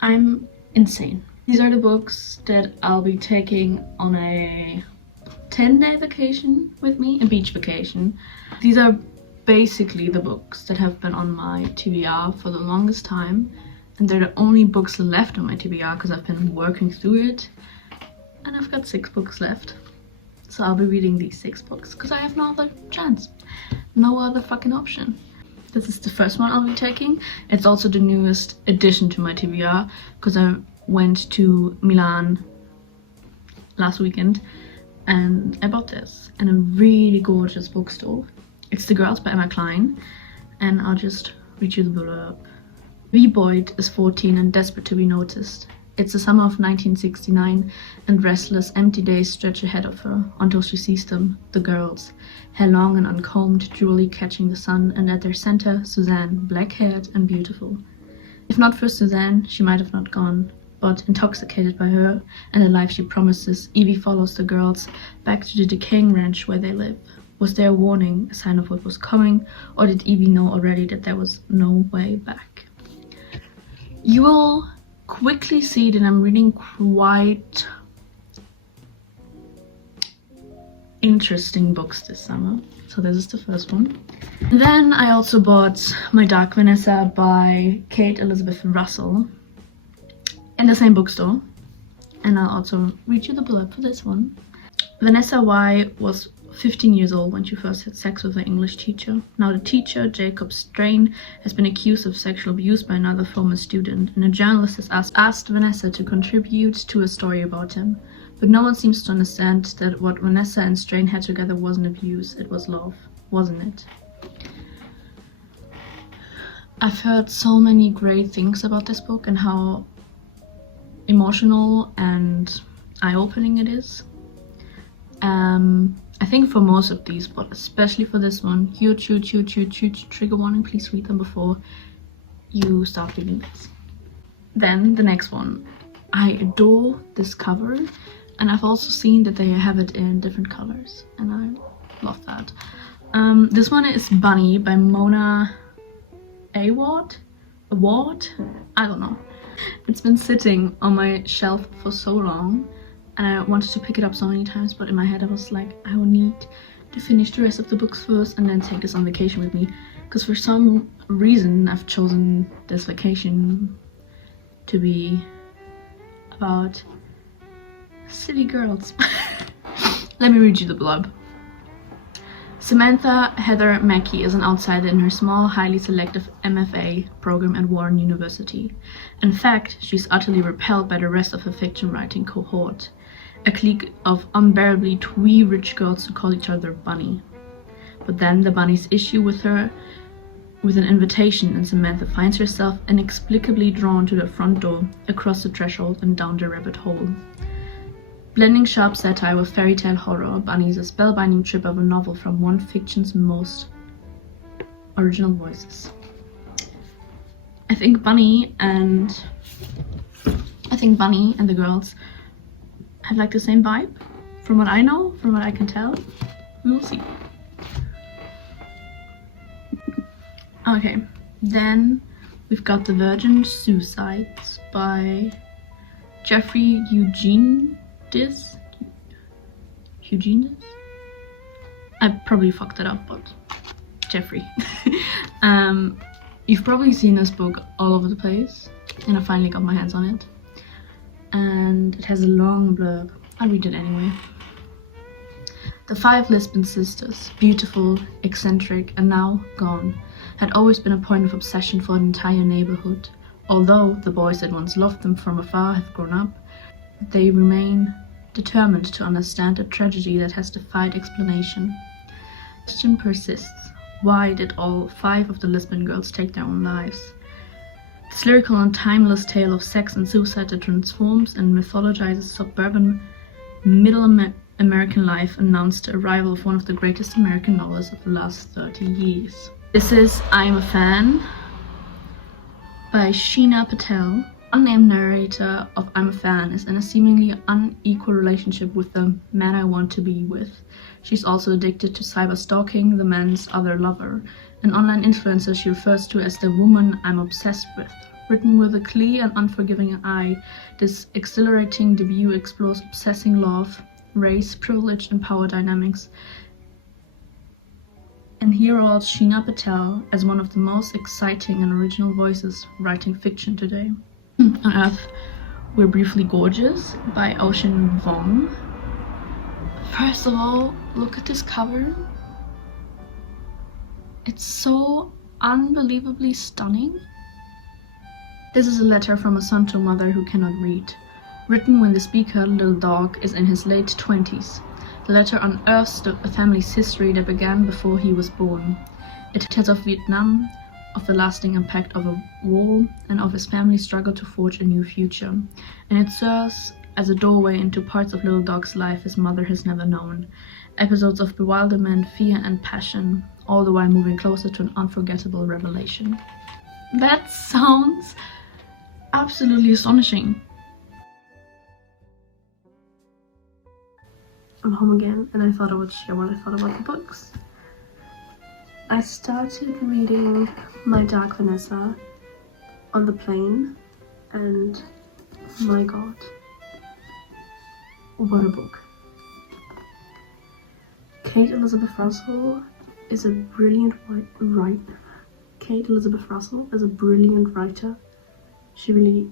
I'm insane. These are the books that I'll be taking on a 10-day vacation with me, a beach vacation. These are basically the books that have been on my TBR for the longest time, and they're the only books left on my TBR because I've been working through it, and I've got 6 books left. So I'll be reading these 6 books because I have no other chance, no other fucking option. This is the first one I'll be taking. It's also the newest addition to my TBR because I went to Milan last weekend and I bought this in a really gorgeous bookstore. It's The Girls by Emma Klein, and I'll just read you the blurb. V. Boyd is 14 and desperate to be noticed. It's the summer of 1969 and restless, empty days stretch ahead of her until she sees them, the girls, hair long and uncombed, jewelry catching the sun, and at their center, Suzanne, black-haired and beautiful. If not for Suzanne, she might have not gone, but intoxicated by her and the life she promises, Evie follows the girls back to the decaying ranch where they live. Was there a warning, a sign of what was coming, or did Evie know already that there was no way back? You will quickly see that I'm reading quite interesting books this summer. So this is the first one. And then I also bought My Dark Vanessa by Kate Elizabeth Russell in the same bookstore. And I'll also read you the blurb for this one. Vanessa Y was 15 years old when she first had sex with her English teacher. Now the teacher, Jacob Strain, has been accused of sexual abuse by another former student, and a journalist has asked Vanessa to contribute to a story about him. But no one seems to understand that what Vanessa and Strain had together wasn't abuse, it was love, wasn't it? I've heard so many great things about this book and how emotional and eye-opening it is. I think for most of these, but especially for this one, huge trigger warning, please read them before you start reading this. Then the next one, I adore this cover, and I've also seen that they have it in different colors, and I love that. This one is Bunny by Mona Awad? I don't know. It's been sitting on my shelf for so long, and I wanted to pick it up so many times, but in my head I was like, I will need to finish the rest of the books first and then take this on vacation with me. Because for some reason I've chosen this vacation to be about silly girls. Let me read you the blurb. Samantha Heather Mackey is an outsider in her small, highly selective MFA program at Warren University. In fact, she's utterly repelled by the rest of her fiction writing cohort, a clique of unbearably twee rich girls who call each other Bunny. But then the bunnies issue with her with an invitation, and Samantha finds herself inexplicably drawn to the front door, across the threshold, and down the rabbit hole. Blending sharp satire with fairy tale horror, Bunny is a spellbinding trip of a novel from one fiction's most original voices. I think Bunny and the girls have like the same vibe, from what I know, from what I can tell. We will see. Okay, then we've got The Virgin Suicides by Jeffrey Eugene Dis? I probably fucked it up, but Jeffrey. You've probably seen this book all over the place, and I finally got my hands on it. And it has a long blurb. I'll read it anyway. The 5 Lisbon sisters, beautiful, eccentric, and now gone, had always been a point of obsession for an entire neighborhood. Although the boys that once loved them from afar have grown up, they remain determined to understand a tragedy that has defied explanation. The question persists. Why did all 5 of the Lisbon girls take their own lives? This lyrical and timeless tale of sex and suicide that transforms and mythologizes suburban middle American life announced the arrival of one of the greatest American novels of the last 30 years. This is I'm a Fan by Sheena Patel. Unnamed narrator of I'm a Fan is in a seemingly unequal relationship with the man I want to be with. She's also addicted to cyber stalking, the man's other lover, an online influencer she refers to as the woman I'm obsessed with. Written with a clear and unforgiving eye, this exhilarating debut explores obsessing love, race, privilege, and power dynamics, and heralds Sheena Patel as one of the most exciting and original voices writing fiction today. On Earth, We're Briefly Gorgeous by Ocean Vuong. First of all, look at this cover. It's so unbelievably stunning. This is a letter from a son to a mother who cannot read, written when the speaker, Little Dog, is in his late 20s. The letter unearths the family's history that began before he was born. It tells of Vietnam, of the lasting impact of a war, and of his family's struggle to forge a new future. And it serves as a doorway into parts of Little Dog's life his mother has never known. Episodes of bewilderment, fear, and passion, all the while moving closer to an unforgettable revelation. That sounds absolutely astonishing. I'm home again, and I thought I would share what I thought about the books. I started reading My Dark Vanessa on the plane, and my god, what a book. Kate Elizabeth Russell is a brilliant writer. Kate Elizabeth Russell is a brilliant writer. She really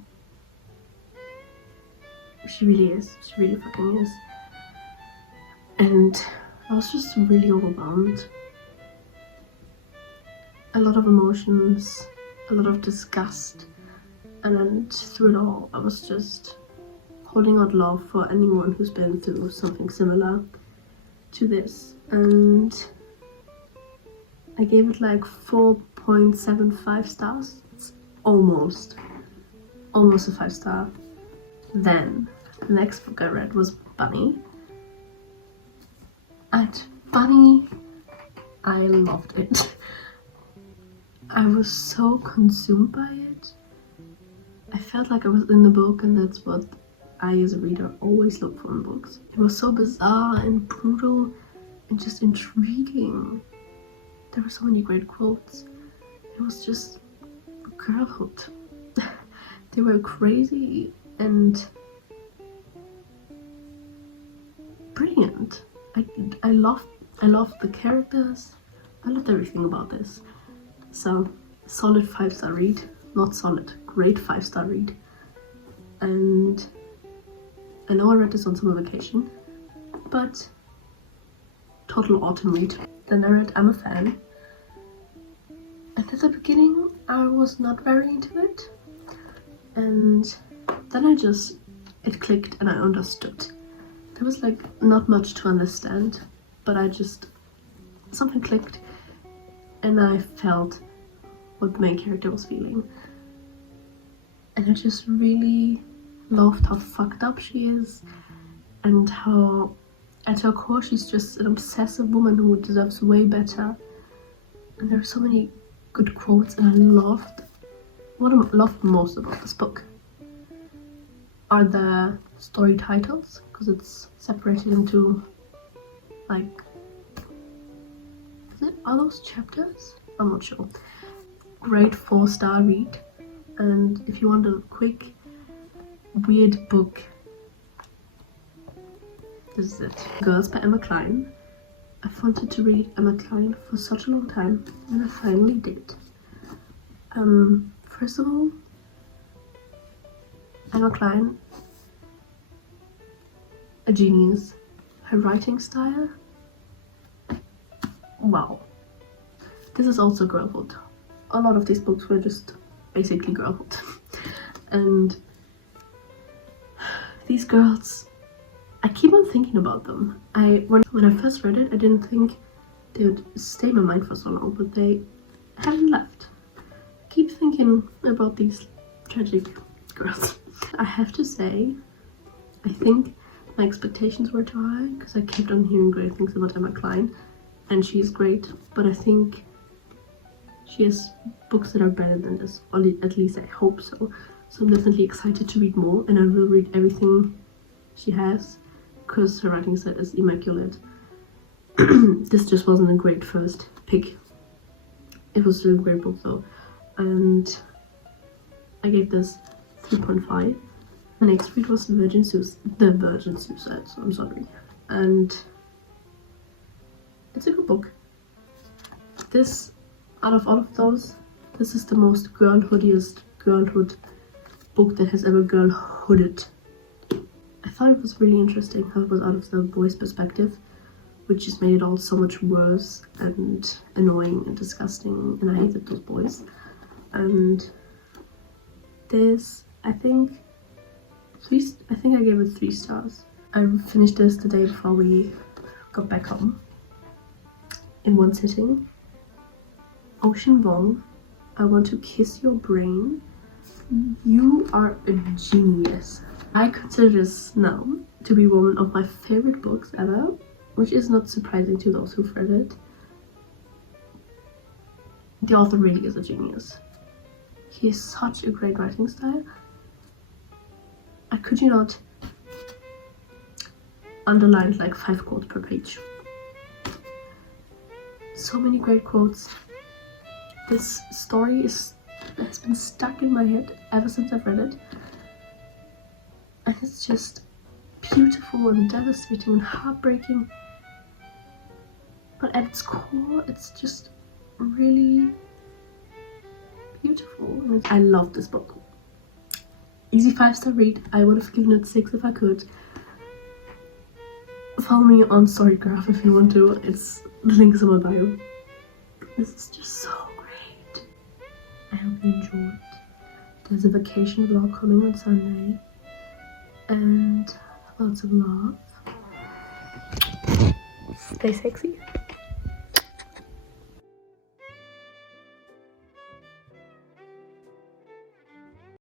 is. She really fucking is. And I was just really overwhelmed. A lot of emotions, a lot of disgust, and then through it all, I was just holding out love for anyone who's been through something similar to this. And I gave it like 4.75 stars. It's almost a 5-star. Then the next book I read was Bunny. And Bunny, I loved it. I was so consumed by it. I felt like I was in the book, and that's what I as a reader always look for in books. It was so bizarre and brutal and just intriguing. There were so many great quotes. It was just girlhood. They were crazy and brilliant. I loved the characters. I loved everything about this. So, solid 5-star read. Not solid, great 5-star read. And I know I read this on summer vacation, but total autumn read. Then I read I'm a Fan. And at the beginning, I was not very into it. And then it clicked and I understood. There was like not much to understand, but something clicked and I felt what the main character was feeling. And I just really loved how fucked up she is, and how at her core she's just an obsessive woman who deserves way better. And there are so many good quotes, and what I loved most about this book are the story titles, because it's separated into are those chapters? I'm not sure. Great 4-star read. And if you want a quick weird book, this is it. Girls by Emma Cline. I've wanted to read Emma Cline for such a long time, and I finally did. First of all, Emma Cline, a genius. Her writing style, wow. This is also girlhood. A lot of these books were just basically girlhood. And these girls, I keep on thinking about them. When I first read it, I didn't think they would stay in my mind for so long, but they haven't left. I keep thinking about these tragic girls. I have to say, I think my expectations were too high, because I kept on hearing great things about Emma Cline, and she's great, but I think she has books that are better than this, or at least I hope so. So I'm definitely excited to read more, and I will read everything she has, because her writing set is immaculate. This just wasn't a great first pick. It was a great book though, and I gave this 3.5. My next read was The Virgin Suicide, so I'm sorry. And it's a good book. This, out of all of those, this is the most girlhood book that has ever girlhooded. I thought it was really interesting how it was out of the boy's perspective, which just made it all so much worse and annoying and disgusting, and I hated those boys. And this, I think I gave it 3 stars. I finished this the day before we got back home in one sitting. Ocean Vuong, I want to kiss your brain. You are a genius. I consider this now to be one of my favorite books ever, which is not surprising to those who've read it. The author really is a genius. He has such a great writing style. I could you not underlined like 5 quotes per page. So many great quotes. This story has been stuck in my head ever since I've read it. And it's just beautiful and devastating and heartbreaking. But at its core, it's just really beautiful. And I love this book. Easy 5-star read. I would have given it 6 if I could. Follow me on Storygraph if you want to. The link is in my bio. This is just so great. I hope you enjoyed. There's a vacation vlog coming on Sunday. And lots of love. Stay sexy.